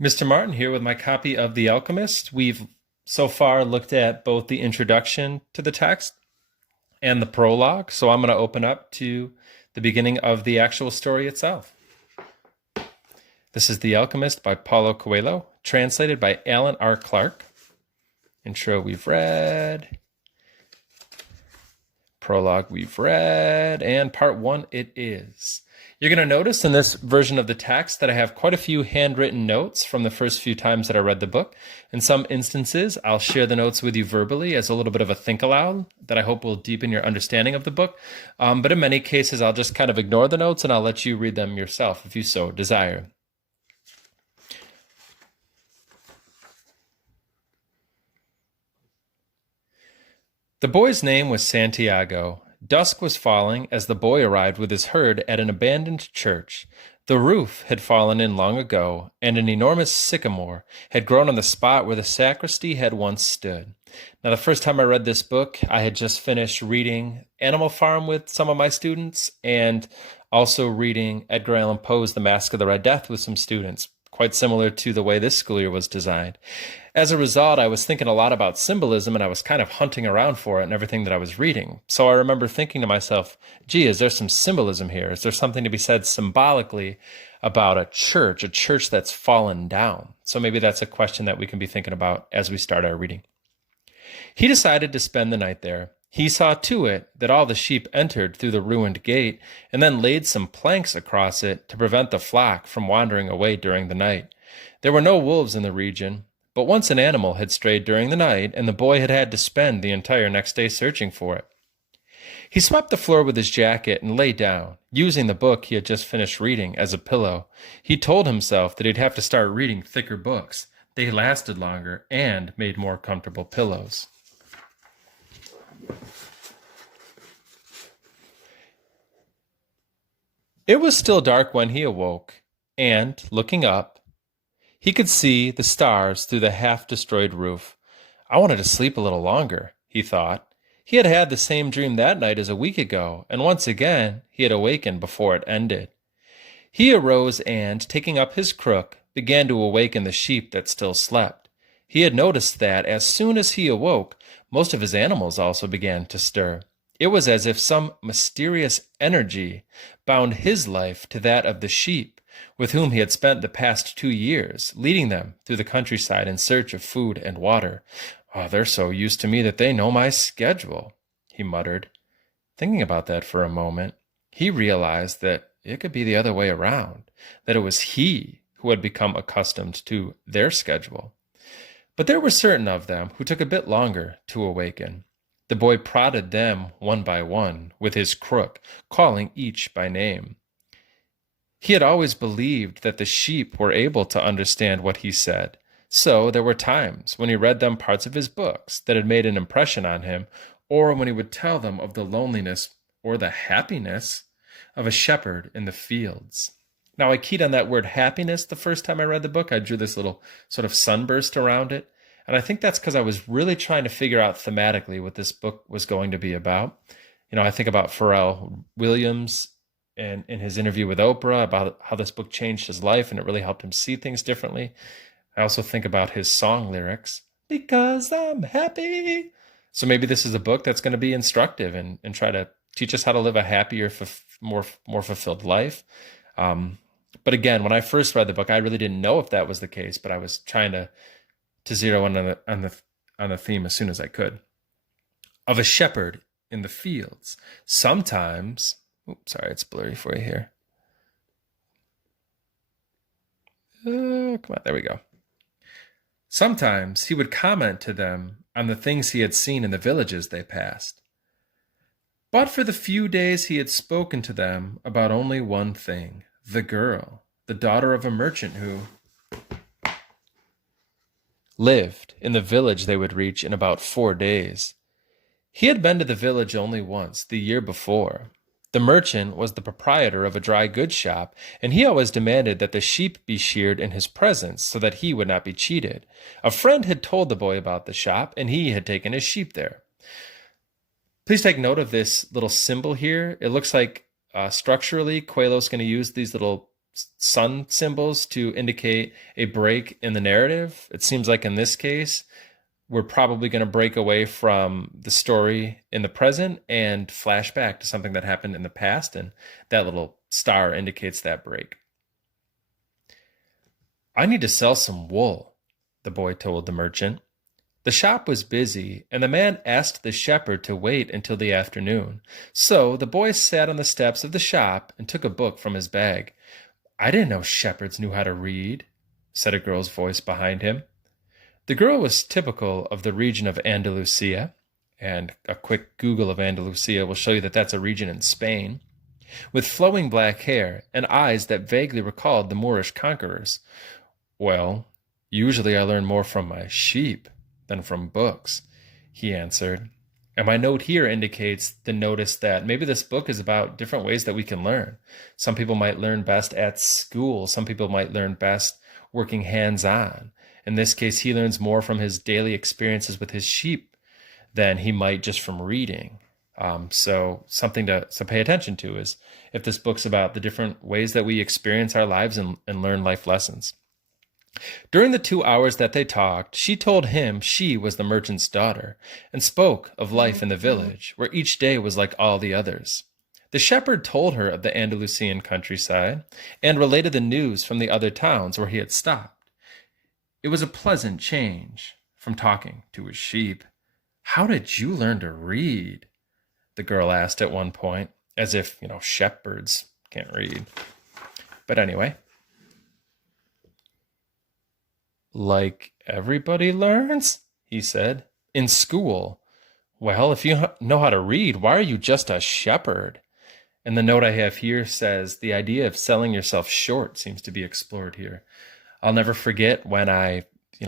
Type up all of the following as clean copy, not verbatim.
Mr. Martin here with my copy of The Alchemist. We've so far looked at both the introduction to the text and the prologue, so I'm going to open up to the beginning of the actual story itself. This is The Alchemist by Paulo Coelho, translated by Alan R. Clark. Intro we've read. Prologue we've read, and part one it is. You're going to notice in this version of the text that I have quite a few handwritten notes from the first few times that I read the book. In some instances, I'll share the notes with you verbally as a little bit of a think aloud that I hope will deepen your understanding of the book. But in many cases, I'll just kind of ignore the notes and I'll let you read them yourself if you so desire. The boy's name was Santiago. Dusk was falling as the boy arrived with his herd at an abandoned church. The roof had fallen in long ago, and an enormous sycamore had grown on the spot where the sacristy had once stood. Now, the first time I read this book, I had just finished reading Animal Farm with some of my students, and also reading Edgar Allan Poe's The Masque of the Red Death with some students, quite similar to the way this school year was designed. As a result, I was thinking a lot about symbolism, and I was kind of hunting around for it in everything that I was reading. So I remember thinking to myself, gee, is there some symbolism here? Is there something to be said symbolically about a church that's fallen down? So maybe that's a question that we can be thinking about as we start our reading. He decided to spend the night there. He saw to it that all the sheep entered through the ruined gate, and then laid some planks across it to prevent the flock from wandering away during the night. There were no wolves in the region, but once an animal had strayed during the night, and the boy had had to spend the entire next day searching for it. He swept the floor with his jacket and lay down, using the book he had just finished reading as a pillow. He told himself that he'd have to start reading thicker books. They lasted longer and made more comfortable pillows. It was still dark when he awoke, and, looking up, he could see the stars through the half-destroyed roof. I wanted to sleep a little longer, he thought. He had had the same dream that night as a week ago, and once again he had awakened before it ended. He arose and, taking up his crook, began to awaken the sheep that still slept. He had noticed that, as soon as he awoke, most of his animals also began to stir. It was as if some mysterious energy bound his life to that of the sheep, with whom he had spent the past 2 years, leading them through the countryside in search of food and water. "Oh, they're so used to me that they know my schedule," he muttered. Thinking about that for a moment, he realized that it could be the other way around, that it was he who had become accustomed to their schedule. But there were certain of them who took a bit longer to awaken. The boy prodded them one by one with his crook, calling each by name. He had always believed that the sheep were able to understand what he said, so there were times when he read them parts of his books that had made an impression on him, or when he would tell them of the loneliness or the happiness of a shepherd in the fields. Now, I keyed on that word happiness the first time I read the book. I drew this little sort of sunburst around it. And I think that's because I was really trying to figure out thematically what this book was going to be about. I think about Pharrell Williams and in his interview with Oprah about how this book changed his life and it really helped him see things differently. I also think about his song lyrics, "Because I'm happy." So maybe this is a book that's going to be instructive and try to teach us how to live a happier, more fulfilled life. But again, when I first read the book, I really didn't know if that was the case, but I was trying to zero in on the theme as soon as I could. Of a shepherd in the fields. Sometimes, sorry, it's blurry for you here. Oh, come on, there we go. Sometimes he would comment to them on the things he had seen in the villages they passed. But for the few days he had spoken to them about only one thing, the girl, the daughter of a merchant who lived in the village they would reach in about 4 days. He had been to the village only once, the year before. The merchant was the proprietor of a dry goods shop, and he always demanded that the sheep be sheared in his presence so that he would not be cheated. A friend had told the boy about the shop, and he had taken his sheep there. Please take note of this little symbol here. It looks like structurally, Coelho's going to use these little sun symbols to indicate a break in the narrative. It seems like in this case, we're probably going to break away from the story in the present and flash back to something that happened in the past, and that little star indicates that break. I need to sell some wool, the boy told the merchant. The shop was busy, and the man asked the shepherd to wait until the afternoon. So the boy sat on the steps of the shop and took a book from his bag. I didn't know shepherds knew how to read, said a girl's voice behind him. The girl was typical of the region of Andalusia, and a quick Google of Andalusia will show you that that's a region in Spain, with flowing black hair and eyes that vaguely recalled the Moorish conquerors. Well, usually I learn more from my sheep than from books, he answered. And my note here indicates the notice that maybe this book is about different ways that we can learn. Some people might learn best at school. Some people might learn best working hands-on. In this case, he learns more from his daily experiences with his sheep than he might just from reading. So something to pay attention to is if this book's about the different ways that we experience our lives and learn life lessons. During the 2 hours that they talked, she told him she was the merchant's daughter and spoke of life in the village, where each day was like all the others. The shepherd told her of the Andalusian countryside and related the news from the other towns where he had stopped. It was a pleasant change from talking to his sheep. How did you learn to read? The girl asked at one point, as if, shepherds can't read. But anyway. Like everybody learns, he said, in school. Well, if you know how to read, why are you just a shepherd? And the note I have here says the idea of selling yourself short seems to be explored here. I'll never forget when I,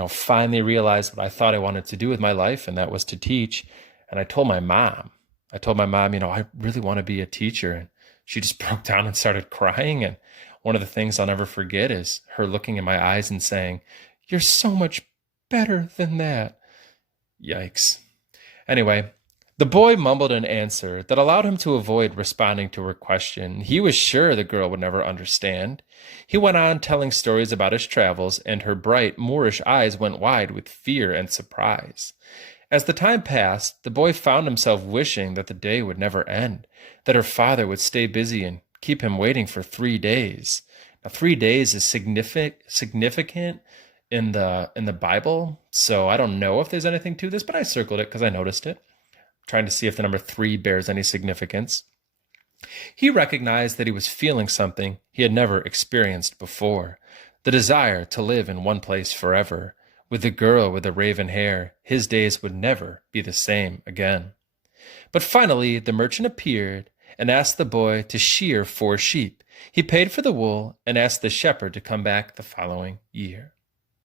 finally realized what I thought I wanted to do with my life, and that was to teach. And I told my mom, I really want to be a teacher. And she just broke down and started crying. And one of the things I'll never forget is her looking in my eyes and saying, "You're so much better than that." Yikes. Anyway, the boy mumbled an answer that allowed him to avoid responding to her question. He was sure the girl would never understand. He went on telling stories about his travels, and her bright Moorish eyes went wide with fear and surprise. As the time passed, the boy found himself wishing that the day would never end, that her father would stay busy and keep him waiting for 3 days. Now, 3 days is significant in the Bible, so I don't know if there's anything to this, but I circled it because I noticed it, trying to see if the number 3 bears any significance. He recognized that he was feeling something he had never experienced before, the desire to live in one place forever. With the girl with the raven hair, his days would never be the same again. But finally, the merchant appeared and asked the boy to shear 4 sheep. He paid for the wool and asked the shepherd to come back the following year.